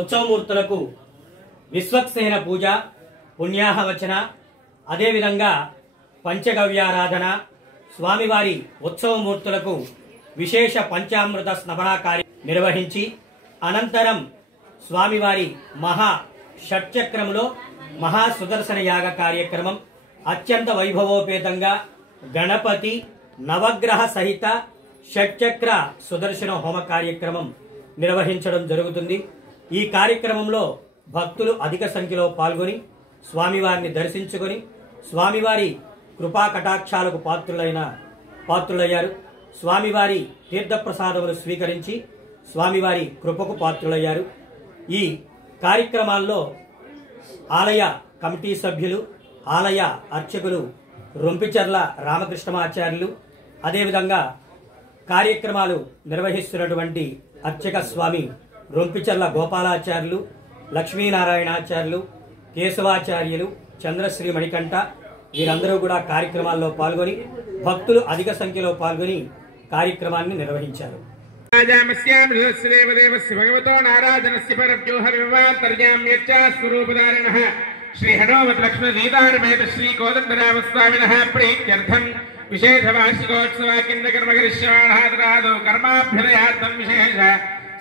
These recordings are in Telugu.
ఉత్సవమూర్తులకు విశ్వక్సేన పూజ, పుణ్యాహవచన, అదేవిధంగా పంచగవ్యారాధన, స్వామివారి ఉత్సవమూర్తులకు విశేష పంచామృత స్నపన కార్యం నిర్వహించి అనంతరం స్వామివారి మహా షట్చక్రములో మహా సుదర్శన యాగ కార్యక్రమం అత్యంత వైభవోపేతంగా గణపతి నవగ్రహ సహిత షట్చక్ర సుదర్శన హోమ కార్యక్రమం నిర్వహించడం జరుగుతుంది। ఈ కార్యక్రమంలో భక్తులు అధిక సంఖ్యలో పాల్గొని స్వామివారిని దర్శించుకొని స్వామివారి కృపా కటాక్షాలకు పాత్రులయ్యారు। స్వామివారి తీర్థప్రసాదములు స్వీకరించి స్వామివారి కృపకు పాత్రులయ్యారు। ఈ కార్యక్రమాల్లో ఆలయ కమిటీ సభ్యులు, ఆలయ అర్చకులు రొంపిచర్ల రామకృష్ణమాచార్యులు, అదేవిధంగా కార్యక్రమాలు నిర్వహిస్తున్నటువంటి అర్చక స్వామి రొంపిచర్ల గోపాలాచార్యులు, లక్ష్మీనారాయణాచార్యులు, కేశవాచార్యులు, చంద్రశ్రీ మణికంఠ వీరందరూ కూడా కార్యక్రమాల్లో పాల్గొని భక్తులు అధిక సంఖ్యలో పాల్గొని కార్యక్రమాన్ని నిర్వహించారు। భగవతో నారాజనస్య పరవ్యూహ వివాంతర్యామ్యచ్చ స్వరూపధారిణః శ్రీ హనుమత్ లక్ష్మణ సీతారమేత శ్రీ కోదండరామస్వామినః ప్రీత్యర్థం విశేష వార్షికోత్సవ కిందకర్మకరిష్యమాణః తరాదో కర్మాభ్యుదయార్థం విశేష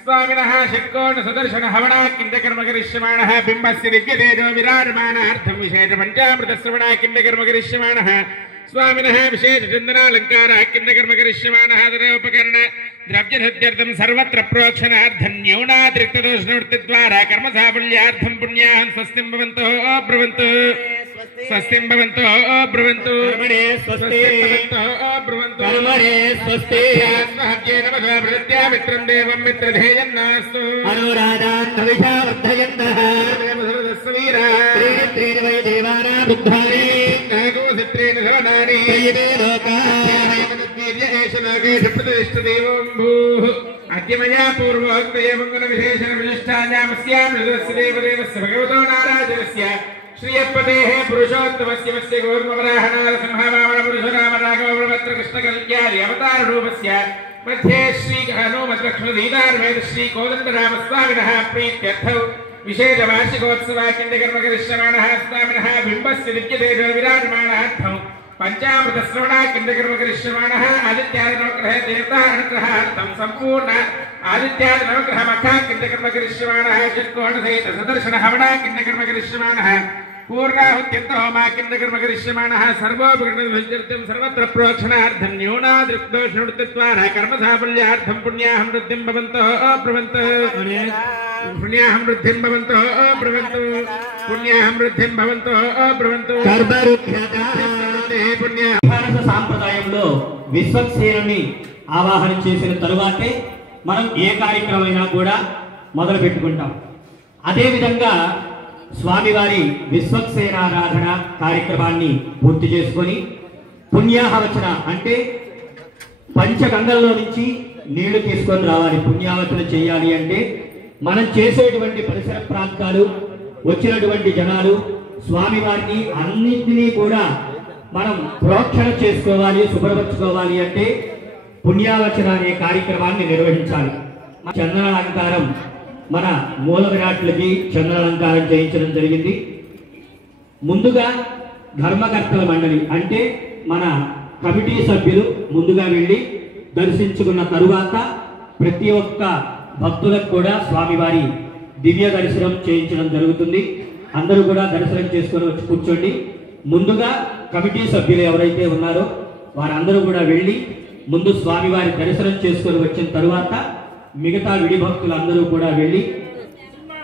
స్వామినః షట్కోణ సుదర్శన హవణ కిందకర్మకరిష్యమాణః బింబస్య దివ్యతేజో విరాజమానార్థం విశేష పంచామృత శ్రవణ కిందకర్మకరిష్యమాణః स्वामिनः विशेष चंदनालंकार किंदकर्मकरिष्यमाणः तदोपकरण द्रव्यधत्यर्थं सर्वत्र प्रोक्षणार्थं न्यूनातिरिक्तदोषनिवृत्तिद्वारा कर्मसाफल्यार्थं पुण्याहं स्वस्तिं भवन्तु ब्रुवन्तु स्वस्तिं भवन्तु ब्रुवन्तु कर्मणे स्वस्ति ब्रुवन्तु कर्मणे स्वस्ति स्वाहाज्ञेन नमः प्रत्या मित्रं देवं मित्रधेयन्नास्तु अनुराधान् भविषा वर्धयन्तः देवसर्वदस्वीरा त्रीणि वै देवानां बुद्धानि नागोसित्रेण सवनानि तयिवे लोकाः अद्य मया पूर्वोक्तयमङ्गलविशेषण विशिष्टायामस्यां निरस्य देवदेवस्य भगवतो नारायणस्य श्रीयपतेः पुरुषोत्तमस्य वस्य गौर्मवराहनाद संहावामनपुरुषराम राघववरभद्र कृष्णकल्याणि अवताररूपस्य मध्ये श्री हनुमत् लक्ष्मण सीतारमेत श्री कोदण्डरामस्वामिनः प्रीत्यर्थौ विशेष वार्षिकोत्सव किंदकर्मकरिष्यमाणः स्वामिनः बिंबस्य दिव्यतेजो विराजमानार्थं पंचामृत श्रवण किंदकर्मकरिष्यमाणः आदित्यादिनवग्रह देवता अनुग्रहार्थं संपूर्ण आदित्यादिनवग्रह मखा किंदकर्मकरिष्यमाणः षट्कोण सहित सुदर्शन हवण किंदकर्मकरिष्यमाणः पूर्णाहुत्यन्त होमा किंदकर्मकरिष्यमाणः सर्वोपकरणविजर्त्यं सर्वत्र प्रोक्षणार्थं न्यूनादृक्दोषनिवृत्तिद्वारा कर्मसाफल्यार्थं पुण्याहं वृद्धिं भवन्तु ब्रुवन्तु पुण्याहं वृद्धिं भवन्तु ब्रुवन्तु पुण्याहं वृद्धिं भवन्तु ब्रुवन्तु భారత సాంప్రదాయంలో విశ్వక్సేనుని ఆవాహన చేసిన తరువాతే మనం ఏ కార్యక్రమమైనా కూడా మొదలు పెట్టుకుంటాం। అదేవిధంగా స్వామివారి విశ్వక్సేనారాధన కార్యక్రమాన్ని పూర్తి చేసుకొని పుణ్యాహవచన అంటే పంచగంగల్లో నుంచి నీళ్లు తీసుకొని రావాలి। పుణ్యావచన చేయాలి అంటే మనం చేసేటువంటి పరిసర ప్రాంతాలు, వచ్చినటువంటి జనాలు, స్వామివారిని అన్నింటినీ కూడా మనం ప్రోక్షణ చేసుకోవాలి, శుభ్రపరచుకోవాలి అంటే పుణ్యావచన అనే కార్యక్రమాన్ని నిర్వహించాలి। చందనాలంకారం మన మూల విరాట్లకి చందనాలంకారం చేయించడం జరిగింది। ముందుగా ధర్మకర్తల మండలి అంటే మన కమిటీ సభ్యులు ముందుగా వెళ్ళి దర్శించుకున్న తరువాత ప్రతి ఒక్క భక్తులకు కూడా స్వామివారి దివ్య దర్శనం చేయించడం జరుగుతుంది। అందరూ కూడా దర్శనం చేసుకొని వచ్చి కూర్చోండి। ముందుగా కమిటీ సభ్యులు ఎవరైతే ఉన్నారో వారందరూ కూడా వెళ్ళి ముందు స్వామివారి దర్శనం చేసుకొని వచ్చిన తరువాత మిగతా విడి భక్తులందరూ కూడా వెళ్ళి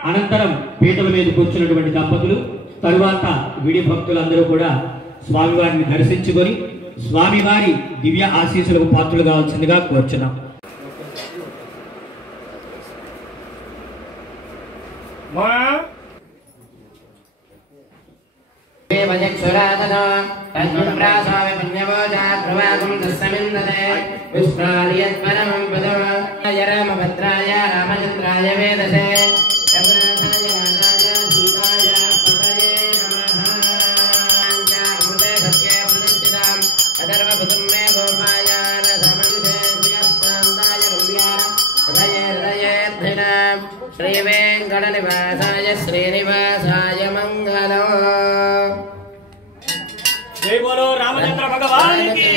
అనంతరం పీటల మీద కూర్చున్నటువంటి దంపతులు తరువాత విడి భక్తులందరూ కూడా స్వామివారిని దర్శించుకొని స్వామివారి దివ్య ఆశీస్సులకు పాత్రలు కావాల్సిందిగా కోరుచున్నాం। वजक्षुरादनो तद्विप्रासावे पुण्यवोजात् प्रवासं तस्मिन्दते विष्णार्यत्परमं पदो रामभद्राय रामचन्द्राय वेदसे रघुनाथाय नाथाय सीताय पतये नमः अमृते सत्ये प्रतिष्ठिताम् अधर्वभुतं मे गोपाय रथमंशे श्रियस्कान्ताय गम्याय हृदये हृदयेऽर्थिनाम् श्रीवेङ्कट वेङ्कटनिवासाय श्रीनिवासाय मङ्गलम्। जय बोलो रामचंद्र भगवान की।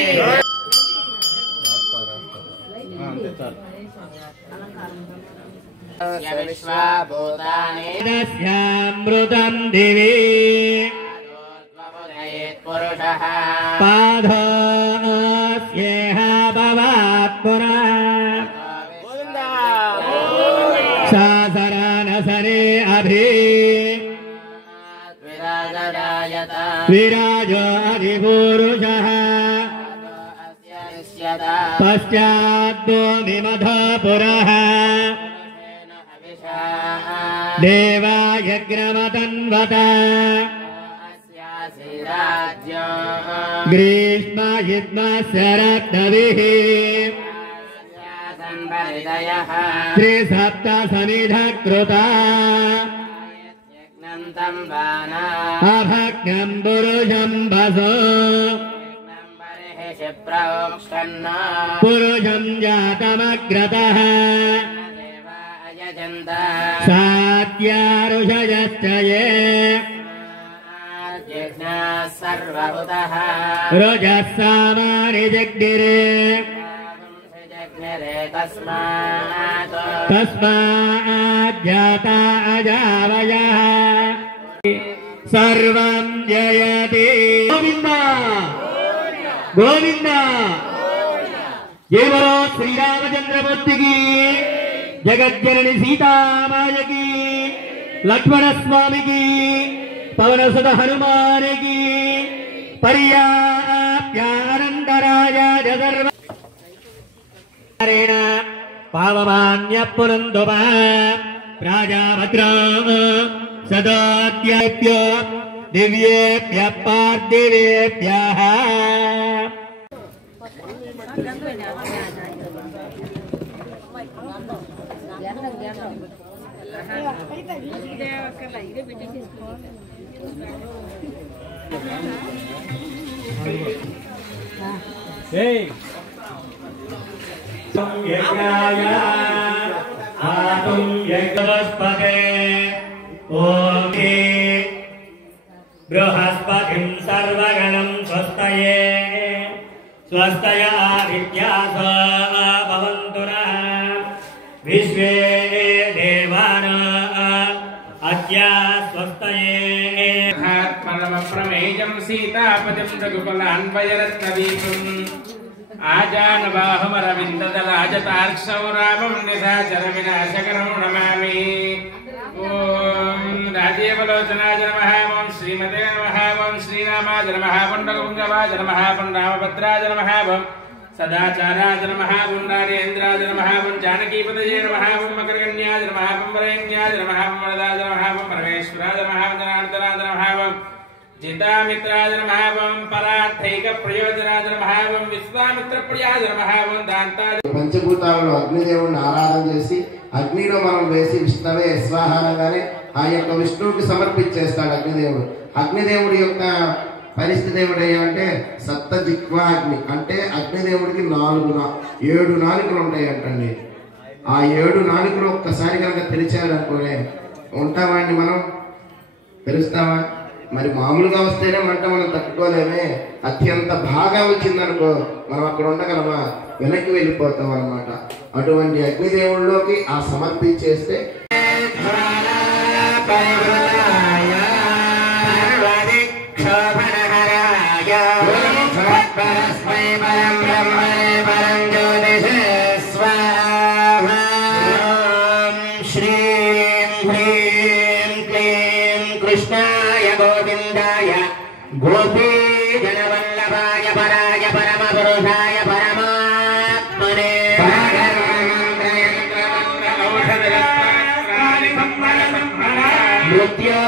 विश्वाभूतानि दिवे पुरुषः पादस्येह भवात् पुनः सासरानसरे अभि विराजो अधिपुरुषः पश्चाद्दो विमधपुरः देवायग्रमतन्वत ग्रीष्मयुग्मशरद्दविः त्रिसप्तसमिधकृता अभग्नं पुरुषं वसो पुरुषं जातमग्रतः सात्यारुषयश्च ये रुजस्सामानि जग्निरे तस्मात् जाता अजावयः सर्वं जयति गोविंद गोविंद। जय बोलो श्री रामचंद्रमूर्ति की, जगज्जननी सीतामाय की, लक्ष्मण स्वामी की, पवन सुत हनुमान की, पर्याप्यानंदराय सर्व पावमान्य पुनन्दुमा प्राजाभद्रा सदाद्येभ्यो दिव्येभ्यः पार्थिवेभ्यः। यज्ञाय आतुं यज्ञवस्पते ओम बृहस्पतिं सर्वगणं स्वस्तये स्वस्तय आदित्यास भवन्तु नः विश्वे देवानाः अद्य स्वस्तये। परमप्रमेयं सीतापतिं रघुकुलान्वयरत्नदीपम् आजानबाहुमरविन्ददलाजतार्क्षौ रामं निशाचरविनाशकरं नमामि। ॐ राजीवलोचनाय नमः, ॐ श्रीमते नमः, ॐ श्रीरामाय नमः, पुण्डरपुङ्गवाय नमः, पुण्डामभद्राय नमः, ॐ सदाचाराय नमः, पुण्डारेन्द्राय नमः, ॐ जानकीपतये नमः, ॐ मकरकन्याय नमः, ॐ वरेण्याय नमः, ॐ वरदाय नमः, ॐ परमेश्वराय नमः, ॐ जनार्दनाय नमः, ॐ जितामित्राय नमः, ॐ परार्थैकप्रयोजनाय नमः, ॐ विश्वामित्रप्रियाय नमः, ॐ दान्ताय। పంచభూతాలలో అగ్నిదేవుడిని ఆరాధన చేసి అగ్నిలో మనం వేసి విష్ణవే స్వాహానంగానే ఆ యొక్క విష్ణువుకి సమర్పించేస్తాడు అగ్నిదేవుడు. అగ్నిదేవుడి యొక్క పరిస్థితి ఏమిటంటే సప్తజిహ్వా అగ్ని అంటే అగ్నిదేవుడికి 7 నాలుకలు ఉంటాయంటండి. ఆ 7 నాలుకలు ఒక్కసారి కనుక తెరిచారనుకోనే ఉంటామండి, మనం తెలుస్తామా? మరి మామూలుగా వస్తేనే మంట మనం తట్టుకోలేమే, అత్యంత బాగా వచ్చిందనుకో మనం అక్కడ ఉండగలమా? వెనక్కి వెళ్ళిపోతాం అన్నమాట. అటువంటి అగ్నిదేవుల్లోకి ఆ సమర్పించేస్తే कृष्णाय गोविंदाय गोपी जनवल्लभाय पराय परम पुरुषाय परमात्मने मृत्यो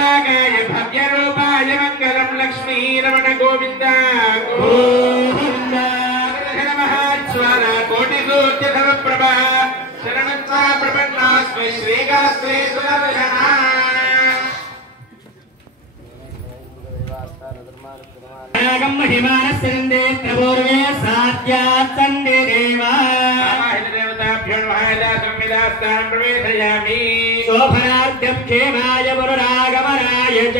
महाभागाय भव्यरूपाय मङ्गलं लक्ष्मीरमण गोविन्द गोविन्द महाज्वाल कोटिसूर्यधवप्रभा शरणत्वा प्रपन्नास्मै श्रीगास्त्रे सुदर्शना नागं महिमानस्यन्दे प्रपूर्वे साध्यात् सन्धि देवा देवताभ्यो महाजातं विदास्तां प्रवेशयामि शोभनार्थं क्षेमाय पुनरागमनाय च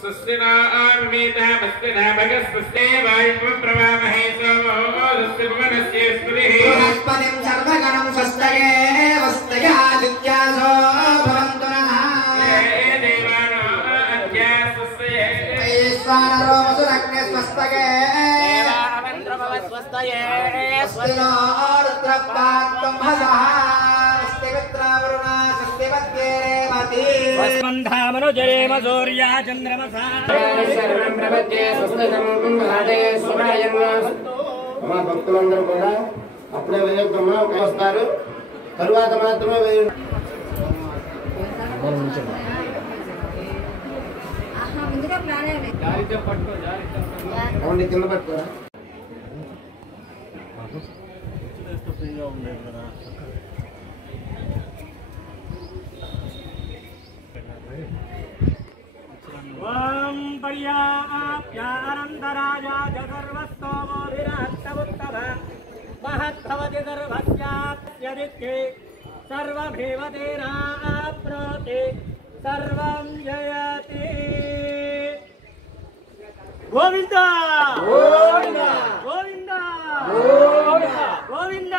स्वस्ति न आमितामस्ति न भगस्वस्ते वायुं प्रवामहे सोमो स्वस्ति भुवनस्य स्मृतिः बृहस्पतिं सर्वगणं स्वस्तये वस्तयादित्यासो भवन्तु नः देवानो अद्य स्वस्ते ईश्वरो वसुरग्ने स्वस्तये स्वस्तये स्वस्तिनो रुद्रपात्तं भसः स्वस्ति मित्रावरुणा स्वस्ति मध्ये रेवती स्पन्धामनुजरेम सूर्या चन्द्रमसा శరణం ప్రపద్యే స్వస్తినం మహాదే శుభాయం మా భక్తులందరూ కూడా అప్పుడే వేయకమ్మా వస్తారు తరువాత మాత్రమే వేయండి అవునండి కింద పట్టుకోరా ॐ पर्याप्यानन्दराजा सर्वस्तोमो विराट्टमुत्तम महत्भवति सर्वस्याप्यदित्ये सर्वमेव तेनाप्नोति सर्वं जयति गोविन्द गोविन्द गोविन्द गोविन्द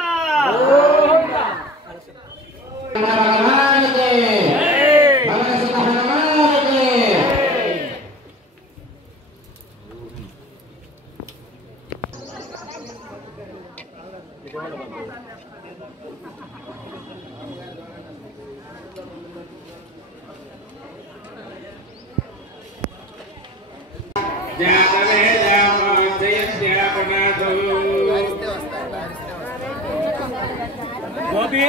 गोपी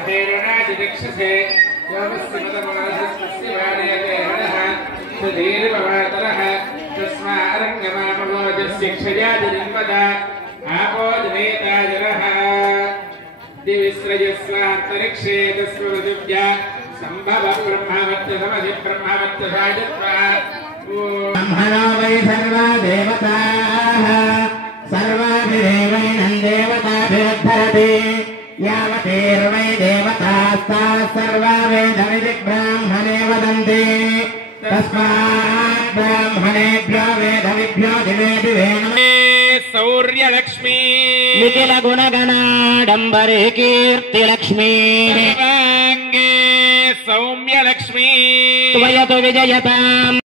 आपोहिष्टामयल्पवस्थानमूर्धेरुराजदिक्षसे योमस्तिपदमानसस्तिवादयते सुधीर्भवातरः तस्मारङ्गमामोजशिक्षयादिनिम्पद आपोजनेताजरः दिविस्रजस्वान्तरिक्षे तस्वरुदिव्या सम्भव ब्रह्मावत्य समधि ब्रह्मावत्य साजत्वा ब्रह्मणो वै सर्वा देवताः सर्वाभिदेवैनं देवताभिरुद्धरति यावतीर्वै देवतास्ताः सर्वा वेदविधि ब्राह्मणे वदन्ति तस्मात् ब्राह्मणेभ्यो वेदविभ्यो दिवे दिवे नमः सौर्यलक्ष्मी निखिल गुणगणाडम्बरे कीर्तिलक्ष्मी सर्वाङ्गे सौम्यलक्ष्मी त्वयतु विजयताम्